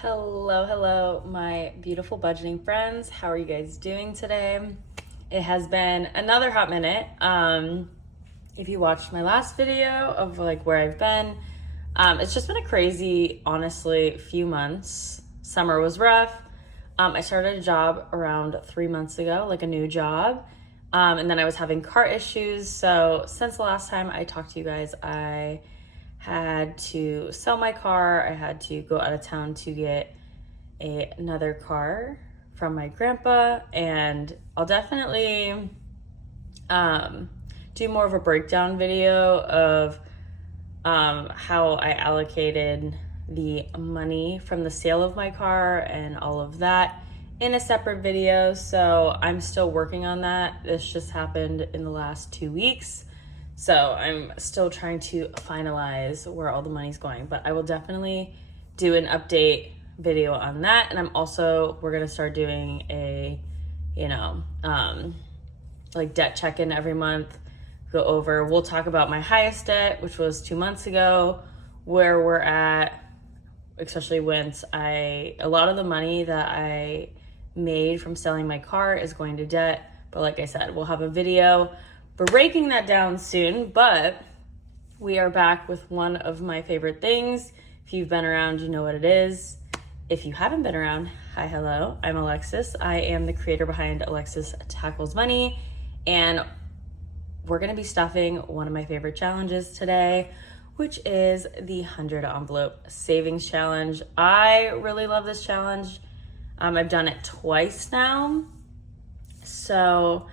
Hello, my beautiful budgeting friends. How are you guys doing today? It has been another hot minute. If you watched my last video of like where I've been, it's just been a crazy, honestly, few months. Summer was rough. I started a job around 3 months ago, like a new job. And then I was having car issues. So since the last time I talked to you guys, I had to sell my car. I had to go out of town to get another car from my grandpa, and I'll definitely do more of a breakdown video of how I allocated the money from the sale of my car and all of that in a separate video. So I'm still working on that. This just happened in the last 2 weeks. So I'm still trying to finalize where all the money's going, but I will definitely do an update video on that. And we're gonna start doing a, like debt check-in every month, we'll talk about my highest debt, which was 2 months ago, where we're at, especially once a lot of the money that I made from selling my car is going to debt. But like I said, we'll have a video breaking that down soon. But we are back with one of my favorite things. If you've been around, you know what it is. If you haven't been around, hi, hello, I'm Alexis. I am the creator behind Alexis Tackles Money, and we're gonna be stuffing one of my favorite challenges today, which is the 100 envelope savings challenge. I really love this challenge. I've done it twice now. So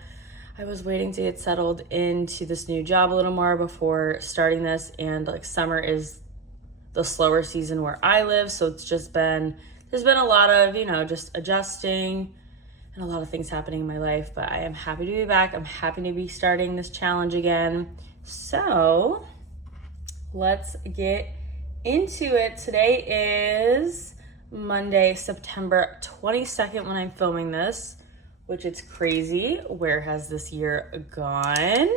I was waiting to get settled into this new job a little more before starting this, and like summer is the slower season where I live, so there's been a lot of, just adjusting and a lot of things happening in my life, but I am happy to be back. I'm happy to be starting this challenge again. So let's get into it. Today is Monday, September 22nd when I'm filming this, which it's crazy. Where has this year gone?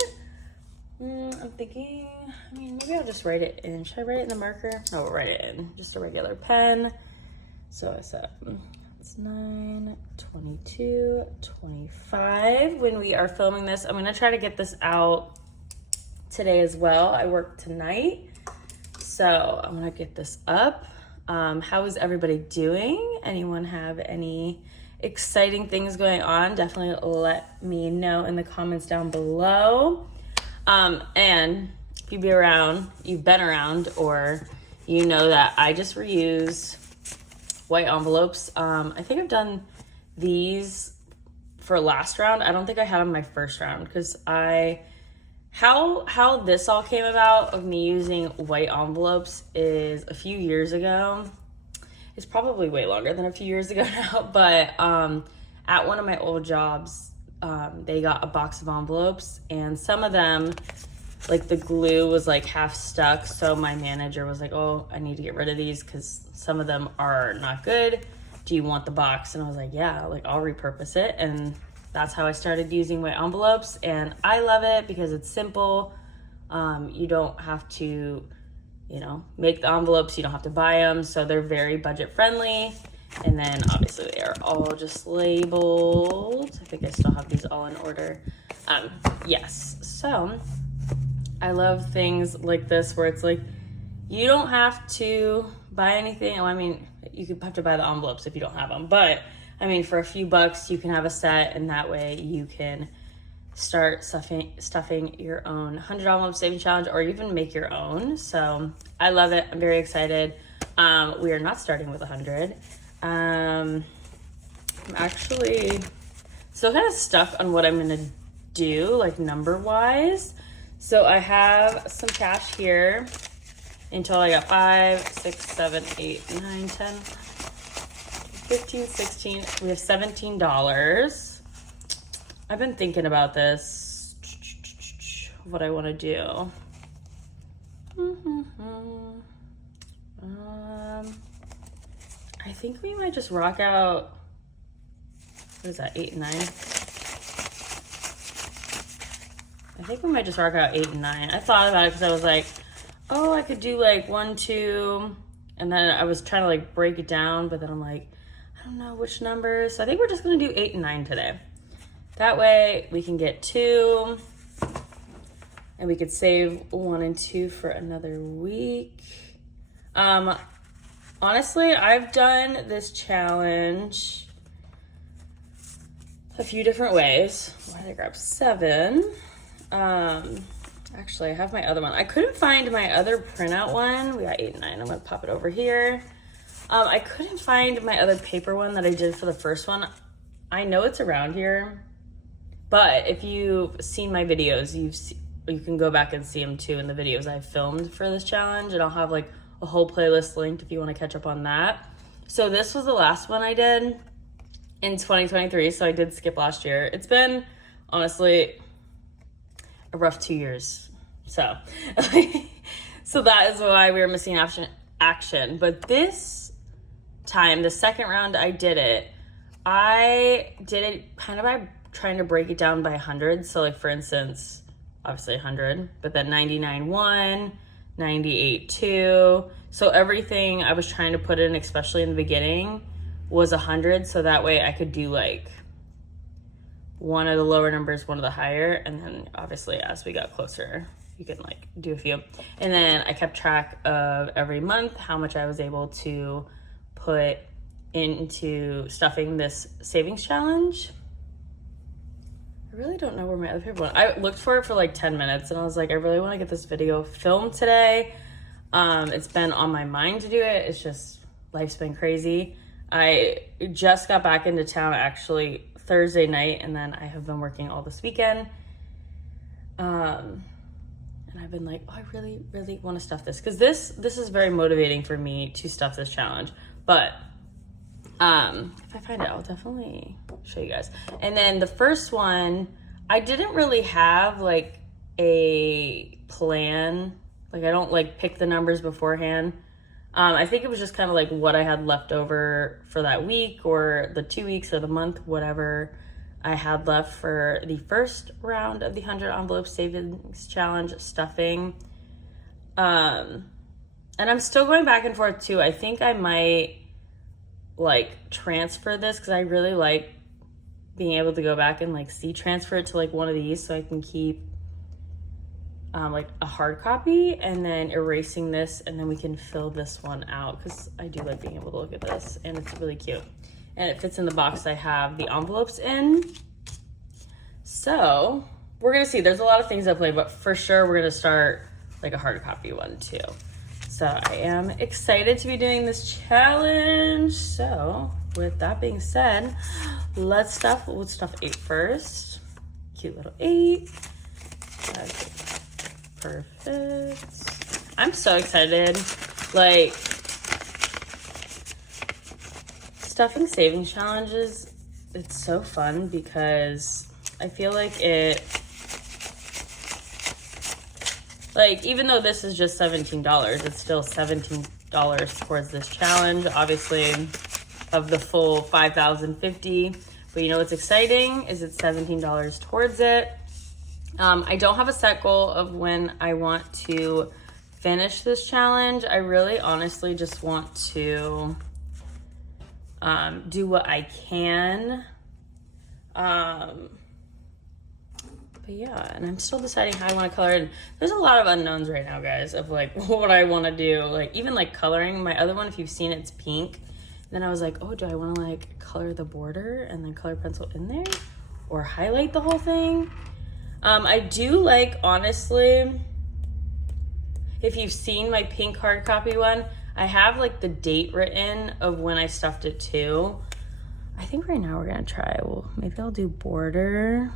I'm thinking, maybe I'll just write it in. Should I write it in the marker? No, we'll write it in just a regular pen. So I said it's 9, 22, 25 when we are filming this. I'm gonna try to get this out today as well. I work tonight, so I'm gonna get this up. How is everybody doing? Anyone have any exciting things going on? Definitely let me know in the comments down below. And if you've been around, or you know that I just reuse white envelopes. I think I've done these for last round. I don't think I had them my first round because how this all came about of me using white envelopes is a few years ago. It's probably way longer than a few years ago now, but at one of my old jobs, they got a box of envelopes, and some of them, like the glue was like half stuck. So my manager was like, oh, I need to get rid of these because some of them are not good. Do you want the box? And I was like, yeah, like I'll repurpose it. And that's how I started using white envelopes. And I love it because it's simple. You don't have to, make the envelopes. You don't have to buy them. So they're very budget friendly. And then obviously they are all just labeled. I think I still have these all in order. Yes, so I love things like this where it's like, you don't have to buy anything. You could have to buy the envelopes if you don't have them. But for a few bucks, you can have a set, and that way you can start stuffing your own 100 envelope saving challenge, or even make your own. So I love it. I'm very excited. We are not starting with 100. I'm actually still kind of stuck on what I'm gonna do, like number wise. So I have some cash here. Until I got 5, 6, 7, 8, 9, 10, 15, 16. We have $17. I've been thinking about this, what I want to do. I think we might just rock out, what is that, 8 and 9? I think we might just rock out 8 and 9. I thought about it because I was like, oh, I could do like 1, 2, And then I was trying to like break it down, but then I'm like, I don't know which numbers. So I think we're just gonna do 8 and 9 today. That way we can get 2 and we could save 1 and 2 for another week. Honestly, I've done this challenge a few different ways. Why did I grab 7? Actually, I have my other one. I couldn't find my other printout one. We got 8 and 9. I'm gonna pop it over here. I couldn't find my other paper one that I did for the first one. I know it's around here, but if you've seen my videos, you can go back and see them too in the videos I filmed for this challenge, and I'll have like a whole playlist linked if you want to catch up on that. So this was the last one I did in 2023, so I did skip last year. It's been, honestly, a rough 2 years. So so that is why we were missing action. But this time, the second round I did it kind of by trying to break it down by 100. So like, for instance, obviously 100, but then 99 1, 98 2. So everything I was trying to put in, especially in the beginning, was 100. So that way I could do like one of the lower numbers, one of the higher, and then obviously as we got closer, you can like do a few. And then I kept track of every month how much I was able to put into stuffing this savings challenge. I really don't know where my other paper went. I looked for it for like 10 minutes and I was like, I really want to get this video filmed today. It's been on my mind to do it. It's just, life's been crazy. I just got back into town actually Thursday night, and then I have been working all this weekend. And I've been like, oh, I really, really want to stuff this, because this is very motivating for me to stuff this challenge. But if I find it, I'll definitely show you guys. And then the first one, I didn't really have like a plan. Like, I don't like pick the numbers beforehand. I think it was just kind of like what I had left over for that week or the 2 weeks or the month, whatever I had left for the first round of the 100 envelope savings challenge stuffing. And I'm still going back and forth too. I think I might like transfer this, because I really like being able to go back and like transfer it to like one of these, so I can keep like a hard copy, and then erasing this, and then we can fill this one out, because I do like being able to look at this, and it's really cute, and it fits in the box I have the envelopes in. So we're gonna see, there's a lot of things at play, but for sure we're gonna start like a hard copy one too. So I am excited to be doing this challenge. So with that being said, let's stuff 8 first. Cute little 8. Okay. Perfect. I'm so excited. Like, stuffing savings challenges, it's so fun because I feel like even though this is just $17, it's still $17 towards this challenge, obviously, of the full $5,050. But you know what's exciting is it's $17 towards it. I don't have a set goal of when I want to finish this challenge. I really honestly just want to do what I can. But yeah, and I'm still deciding how I want to color it. There's a lot of unknowns right now, guys, of like what I want to do. Like, even like coloring. My other one, if you've seen it, it's pink. Then I was like, oh, do I want to like color the border and then color pencil in there, or highlight the whole thing? I do like, honestly, if you've seen my pink hard copy one, I have like the date written of when I stuffed it too. I think right now we're gonna try, well, maybe I'll do border.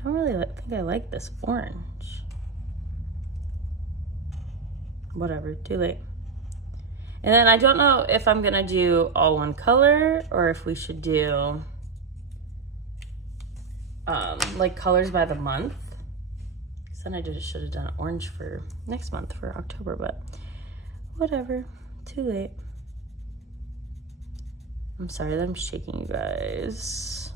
I don't really think I like this orange. Whatever, too late. And then I don't know if I'm gonna do all one color or if we should do like colors by the month. So then I just should have done orange for next month for October, but whatever, too late. I'm sorry that I'm shaking you guys.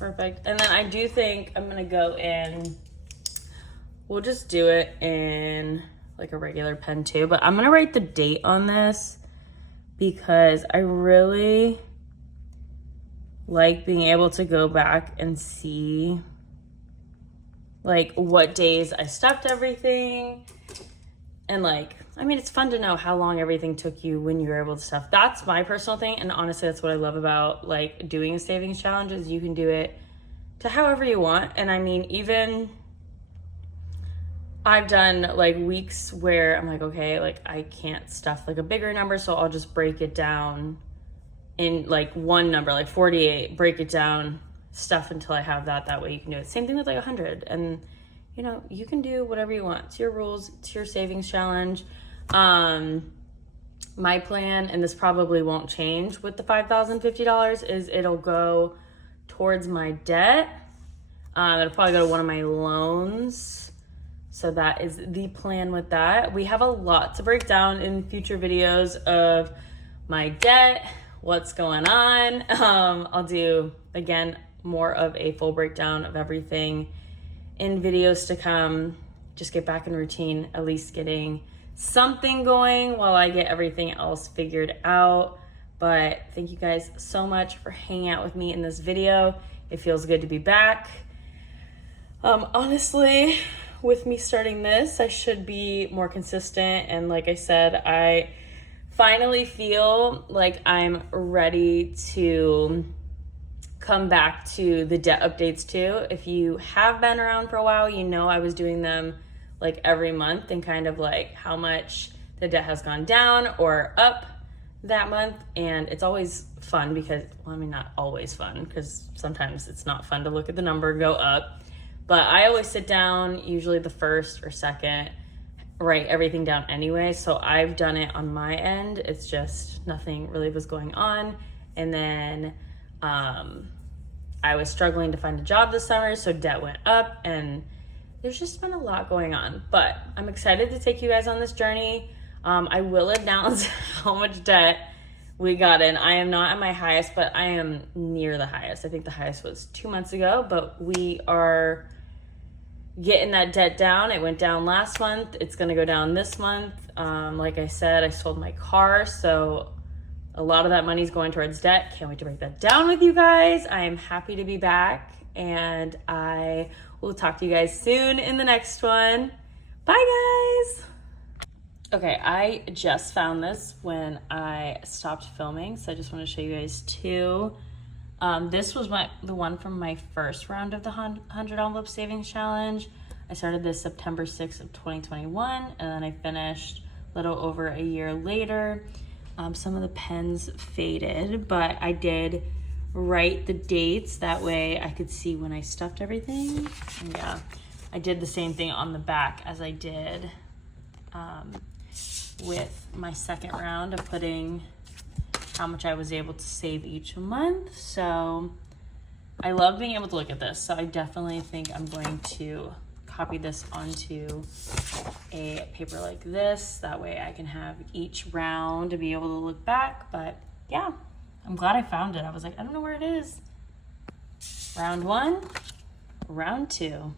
Perfect. And then I do think I'm gonna go in, we'll just do it in like a regular pen too, but I'm gonna write the date on this because I really like being able to go back and see like what days I stuffed everything. And like, I mean, it's fun to know how long everything took you when you were able to stuff. That's my personal thing. And honestly, that's what I love about like doing a savings challenge is you can do it to however you want. And I mean, even I've done like weeks where I'm like, okay, like I can't stuff like a bigger number. So I'll just break it down in like one number, like 48, break it down, stuff until I have that. That way you can do it. Same thing with like 100. And you know, you can do whatever you want. It's your rules. It's your savings challenge. My plan, and this probably won't change with the $5,050, is it'll go towards my debt. It'll probably go to one of my loans. So that is the plan with that. We have a lot to break down in future videos of my debt, what's going on. I'll do, again, more of a full breakdown of everything in videos to come. Just get back in routine, at least getting something going while I get everything else figured out. But thank you guys so much for hanging out with me in this video. It feels good to be back. Honestly, with me starting this, I should be more consistent. And like I said, I finally feel like I'm ready to come back to the debt updates too. If you have been around for a while, you know I was doing them like every month and kind of like how much the debt has gone down or up that month. And it's always fun because, well, I mean, not always fun because sometimes it's not fun to look at the number go up. But I always sit down, usually the first or second, write everything down anyway. So I've done it on my end. It's just nothing really was going on. And then I was struggling to find a job this summer, so debt went up, and there's just been a lot going on. But I'm excited to take you guys on this journey. I will announce how much debt we got in. I am not at my highest, but I am near the highest. I think the highest was 2 months ago, but we are getting that debt down. It went down last month. It's going to go down this month. Like I said, I sold my car, so a lot of that money is going towards debt. Can't wait to break that down with you guys. I am happy to be back, and I will talk to you guys soon in the next one. Bye, guys. Okay, I just found this when I stopped filming, so I just want to show you guys two. This was the one from my first round of the 100 Envelope Savings Challenge. I started this September 6th of 2021, and then I finished a little over a year later. Some of the pens faded, but I did write the dates. That way I could see when I stuffed everything. And yeah, I did the same thing on the back as I did with my second round of putting how much I was able to save each month. So I love being able to look at this. So I definitely think I'm going to copy this onto a paper like this. That way I can have each round to be able to look back. But yeah, I'm glad I found it. I was like, I don't know where it is. Round one, round two.